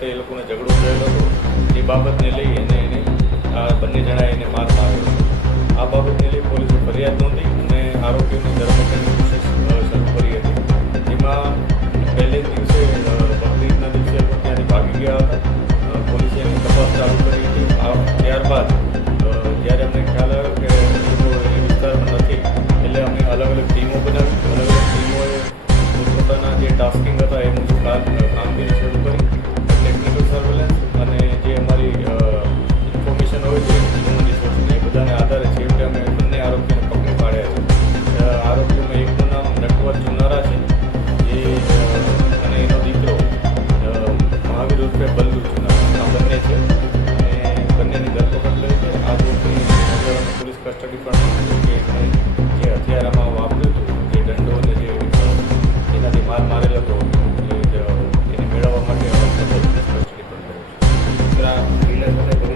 બાબતે એ લોકોને ઝઘડો થયેલો હતો એ બાબતને લઈ એને આ બંને જણાએ એને માર માર્યો. આ બાબતને લઈ પોલીસે ફરિયાદ નોંધી અને આરોપીઓની ધરપકડની કોશિશ શરૂ કરી હતી. જેમાં પહેલે દિવસે બકરીદના દિવસે ત્યાંથી ભાગી ગયા હતા. પોલીસે એની તપાસ ચાલુ કરી હતી. ત્યારબાદ જ્યારે અમને ખ્યાલ આવ્યો કે એ લોકો એ વિસ્તારમાં નથી એટલે અમે અલગ અલગ ટીમો બનાવી. અલગ અલગ ટીમોએ પોતપોતાના જે ટાસ્કિંગ હતા એ મુજબ કામગીરી શરૂ કરી. ટેકનિકલ સર્વેલન્સ અને જે અમારી ઇન્ફોર્મેશન હોય છે હ્યુમન રિસોર્સને એ બધાને આધારે છેવટે અમે બંને આરોપીઓને પકડી પાડ્યા છે. આરોપીઓમાં એકનું નામ નટવર ચુનારા છે અને એનો દીકરો મહાવીર ઉર્ફે બલ્લુ ચુનારા. આ બંને છે અને બંનેની ધરપકડ કરી છે. આ દોષની પોલીસ કસ્ટડી પણ કે એમણે જે હથિયાર આમાં વાપર્યું હતું જે દંડો અને જે એનાથી મારેલો હતો એને મેળવવા માટે પોલીસ કસ્ટડી પણ કર્યો છે.